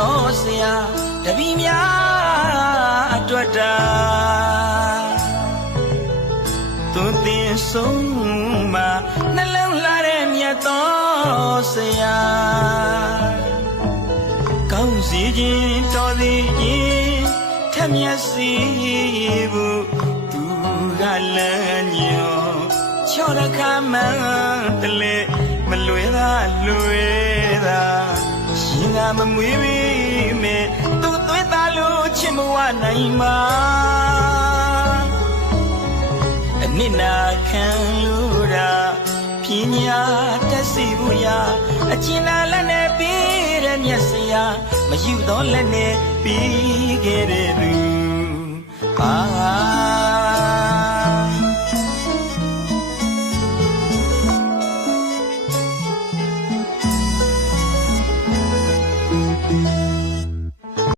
တော်ဆရာတပည့်များအတွက်တာသူတင်ဆုံးမှာနှလုံးလှတဲ့မြတ်တော်ဆရာကောင်းစီခြင်းတော်သည်ရင်ထက်မြက်စီဘူးသူကလမ်းညွန်ချောရခမှန်တလေမလွယ်တာလွယ်တာရှင်ကမမွေးပြီမေသူသွေးသားလို့ချစ်မဝနိုင်မှာအနစ်နာခံလို့ရာပညာတတ်စီဘူးရာအကျဉ်းလာလက်နဲ့ပြီးတဲ့မျက်စရာမယူတော့လက်နဲ့ပြီးခဲ့တဲ့သူ